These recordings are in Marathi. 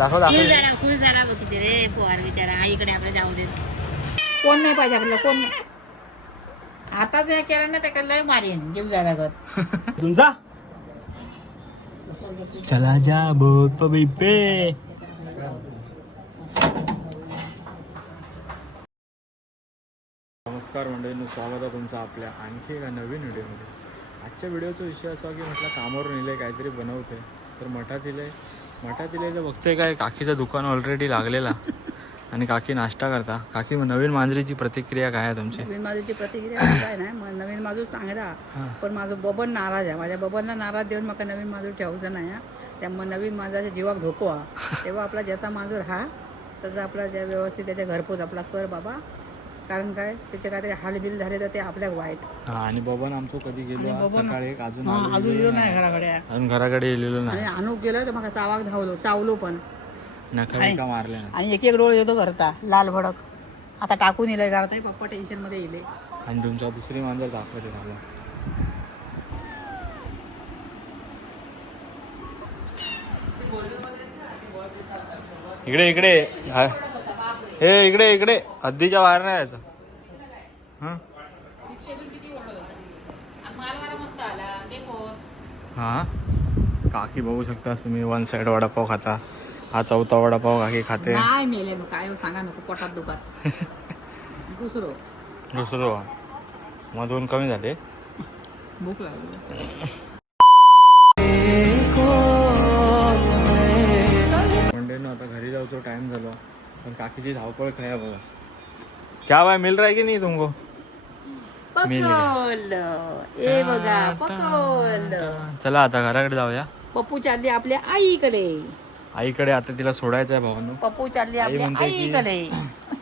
दाखव दाखव. खुश झाला बघ रे पोहार बिचारा आईकडे आपल्या जाऊ देत. कोण नाही पाहिजे आपल्याला कोण. आता जे केलं ना ते लय मारीन जीव जागा कर तुमचा चला जा बोट पे पे. नमस्कार मंडळींनो, स्वागत आहे तुमचं आपल्या आणखी एका नवीन व्हिडिओमध्ये. आजच्या व्हिडिओचा विषय असा की म्हटलं कामावरून इले काहीतरी बनवते तर मठात इले तर बघते काय काकीचं दुकान ऑलरेडी लागलेला आणि काकी नाश्ता करता. काकी नवीन मांजरीची प्रतिक्रिया काय आहे तुमची? नवीन माजूची प्रतिक्रिया काय नाही मग नवीन माजू चांगला पण माझं बबन नाराज आहे. माझ्या बबनला नाराज देऊन मग नवीन माजूर ठेवचं नाही. त्यामुळे नवीन माजाच्या जीवाक धोको हा. तेव्हा आपला ज्याचा माजूर हा त्याचा आपला ज्या व्यवस्थित त्याच्या घरपोच आपला कर बाबा. कारण काय त्याचे काहीतरी हालबिल झाले तर ते आपल्याला वाईट. आणि बबन आमचं कधी गेलो सकाळी अजून गेलो नाही घराकडे. अजून घराकडे गेलेलो नाही. आणि आणूक गेलो तर मग चावाक धावलो चावलो पण नका मारले ना. आणि एक डोळ येतो करता लाल भडक. आता टाकून येईल घरात आहे पप्पा टेन्शन मध्ये येईल. आणि तुमच्या दुसरी मांजर दाखवते मला. इकडे इकडे हे इकडे हद्दीच्या बाहेर नाही यायचं. हा काकी बघू शकता तुम्ही वन साइड वडापाव खाता. हा चौथा वडापाव काकी खाते. नाही मेले काय सांगा नको पोटात दुखात. दुसरं मधून कमी झाले. भूक लागली. मंडळींनो आता घरी जाऊचा टाइम झालो पण काकीची धावपळ काय बघा. क्या बाय मिल रहा है की नाही तुमको? ए बघा पकवल. चला आता घराकडे जाऊया. पप्पू चालली आपल्या आईकडे. आईकडे आता तिला सोडायचं आहे भावांनो. पप्पू चालली आपल्या आईकडे.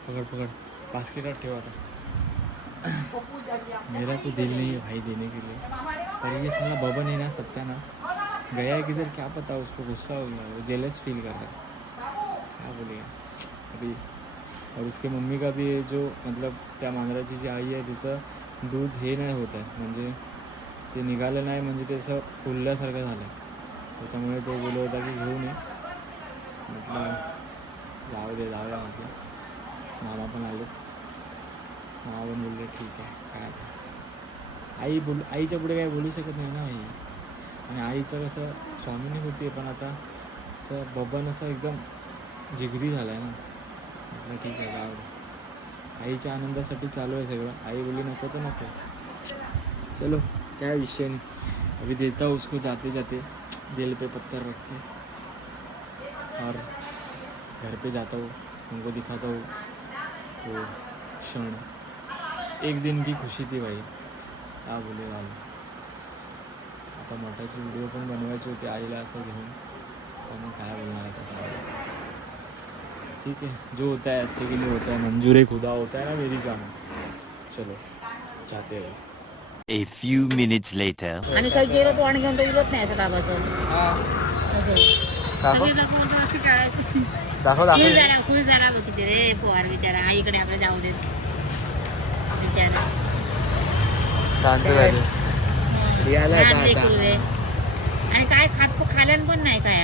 पकड बास्केटात ठेव आता. मेरा तो दिल नहीं है भाई देने के लिए पर ये साला बबन है ना सत्यानाश गया है किधर क्या पता. उसको गुस्सा हो गया, वो जेलस फील कर रहा है. क्या बोलेगा अभी. और उसके मम्मी का भी जो मतलब त्या मांजराची जी आई आहे तिचं दूध हे नाही होत आहे म्हणजे ते निघालं नाही म्हणजे ते असं फुलल्यासारखं झालं. त्याच्यामुळे तो बोलत होता की घेऊन ये. म्हटलं जाऊया म्हटलं. मामा पण आले. मामा पण बोलले ठीक आहे काय आता. आईच्या पुढे काही बोलू शकत नाही ना आई. आणि आईचं कसं स्वामिनी होती पण आता असं बबन असं एकदम जिगरी झाला आहे ना. म्हटलं ठीक आहे जाऊ दे. आईच्या आनंदासाठी चालू आहे सगळं. आई बोली नको तर नको. चलो क्या विषय नहीं. अभी देता हूँ उसको जाते जाते दिल पे पत्थर रख के और घर पे जाता हूँ. तुमको दिखाता हूँ वो क्षण. एक दिन की खुशी थी भाई. क्या बोले वाला. आता मोठाची व्हिडिओ पण बनवायची होती आईला असं घेऊन पण काय बोलणार आहे त्याच्यामध्ये. ठीक है जो होता है अच्छे के लिए होता है. मंजूर खुदा होता है ना मेरी जान. चलो जाते हैं. A few minutes later. आणि काही गेलो तो आणि घेऊन तो इलोच नाही असं दाबासून असं सगळे लोक म्हणतात असं करायचं. दाखव खुश झाला बघ रे पोहार बिचारा आईकडे आपल्या जाऊ देत बिचारा. शांत झाले. आणि काय खाल्यान पण नाही काय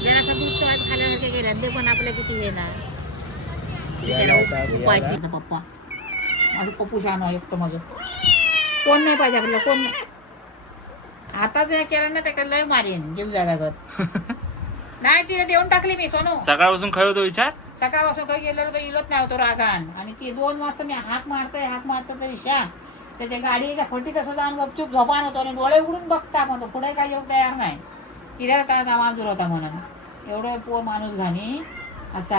जरा असं दूध तो आज खाल्यासारखे गेल्या ते पण आपल्या किती हे ना बिचारा उपाशी. पप्पा माझं पप्पू छान एकटं माझं कोण नाही पाहिजे आपल्याला कोण. आता जे केलं ना ते लय मारीन जीव जागा कर. नाही तिने देऊन टाकली मी सोनू. सकाळपासून खाय होतो विचार. सकाळपासून काही गेलो तो इलोच नाही होतो रागान. आणि ती 2 वाजता मी हाक मारतोय तरी शा त्याच्या गाडीच्या फटीत असं जाऊन गपचूप झोपान होतो आणि डोळे उघडून बघता म्हणतो पुढे काही येऊ तयार नाही. किऱ्या काय मांजूर होता म्हणून एवढं पोर माणूस घाणी असा.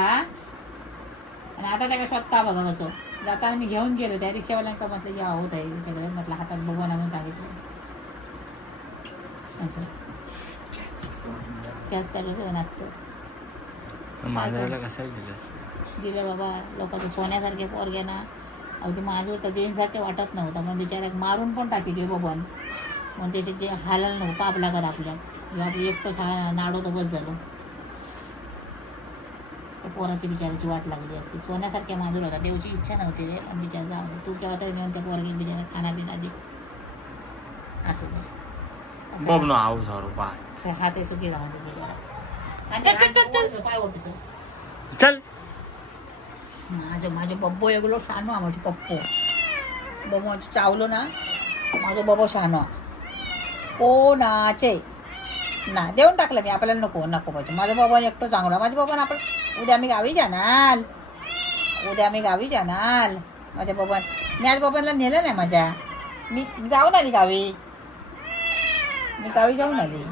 आणि आता त्या स्वतः बघा कसं जाताना मी घेऊन गेलो त्या रिक्षावाल्यांका म्हटलं जे होत आहे सगळं म्हटलं हातात बघून म्हणून सांगितलं असं त्याच चालू होतं नाटक. मांजराला कशाला दिलं बाबा लोकांचं सोन्यासारखे पोर घ्या ना. अगदी माजूर तर देईनसारखे वाटत नव्हतं पण बिचारा मारून पण टाकी दे बबन मग त्याचे जे हालायला नको पाप लागत आपल्यात आपलं एकटं नाडो तर बस झालं. त्या पोराची बिचाराची वाट लागली असती. सोन्यासारख्या माजूर होता. देवची इच्छा नव्हती रे पण बिचारा जाऊ तू केव्हा तरी मिळून त्या पोरगी बिचारा खानापिना दे असं बब नो आऊ झारो बा हाते सुखी राहून दे बिचारा. पाय ओढतो चल माझे बब्बो एगलो शानो माझे पप्पो बबो चावलो ना माझं बबो शानो कोणाचे ना देऊन टाकलं मी आपल्याला नको नको पाहिजे माझं बाबा एकटं चांगलं माझ्या बाबांना आपण उद्या आम्ही गावी जाणार माझ्या बाबा मी आज बाबांना नेलं नाही माझ्या मी जाऊन आली गावी जाऊन आली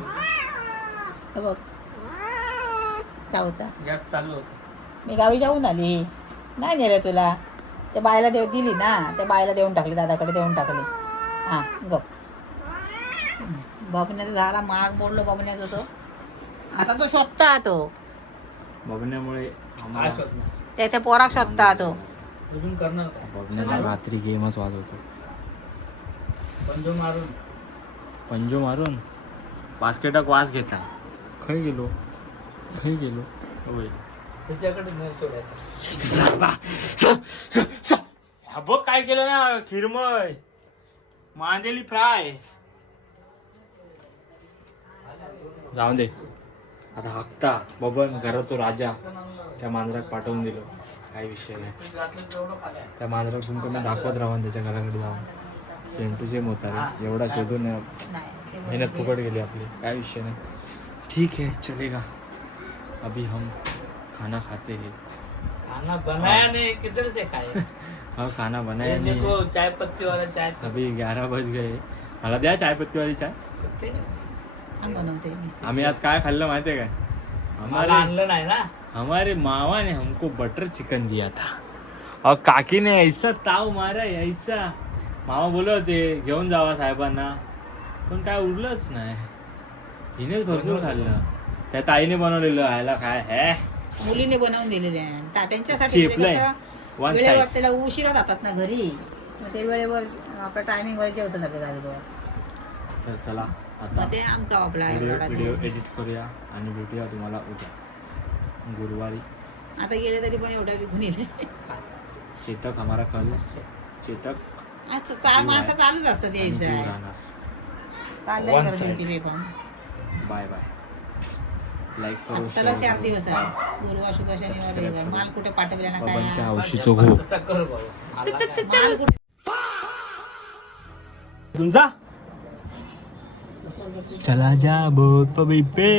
हे बघ चावता चालू होत मी गावी जाऊन आली नाही नेलं तुला ते बायला दिली ना त्या बायला देऊन टाकली दादाकडे देऊन टाकली हां गप बबण्याचा झाला माग बोललो बबण्याचा तो आता तो शोधता तो बघण्यामुळे त्याच्या पोराक शोधता तो बघण्याला रात्री गेमच वाजवतो पंजो मारून बास्केटाक वास घेता खय गेलो होय बघ काय केलं ना खिरमय मांदेली फ्राय जाऊन दे आता हाकता बबन घरात तो राजा त्या मांजराक पाठवून दिलो काही विषय नाही त्या मांजराक तुमका मी दाखवत राहून त्याच्या घराकडे जाऊन सेम टू सेम होता रे एवढा शोधून मेहनत फुकट गेली आपली काय विषय नाही ठीक है चलेगा अभी हम खाना खाते हैं खाना बनाया नहीं किधर से खाए हाँ खाना बनाया नहीं देखो चाय पत्ती वाला चाय अभी 11 बज गए मला द्या चाय पत्ती वाली चाय पत्ती बनवते मी आम्ही आज काय खाल्लं माहितीये काय मला आणलं नाही ना हमारे मामा ने हमको बटर चिकन दिया था और काकी ने ऐसा ताव मारा ऐसा मामा बोलत होते घेऊन जावा साहेबांना पण काय उरलंच नाही हिनेच भरपूर खाल्लं त्या ताईने बनवलेलं आयला काय हे मुलीने बनवून दिलेले आहे त्यांच्यासाठी चेपलंय. One वेळेवर side. त्याला उशिरा जातात ना घरी मग ते वेळेवर आपल्या टायमिंग वर जेवतात आपल्या गाडीवर तर चला आता मग ते आमका आपला व्हिडिओ एडिट करूया आणि भेटूया तुम्हाला उद्या गुरुवारी आता गेले तरी पण एवढं विकून येईल चेतक हमारा कल चेतक असं 4 मास चालूच असतं ते जीव एकदा राहणार काल One लय side. गर्दी होती रे पण बाय बाय लाईक करू चला 4 दिवस आहे गुरुवार शुक्र शनिवार रविवार माल कुठे पाठवला ना बाबांच्या काय हौशीचो घो तसा कर बाबा माल कुठे तुमचा चला जा बोट पे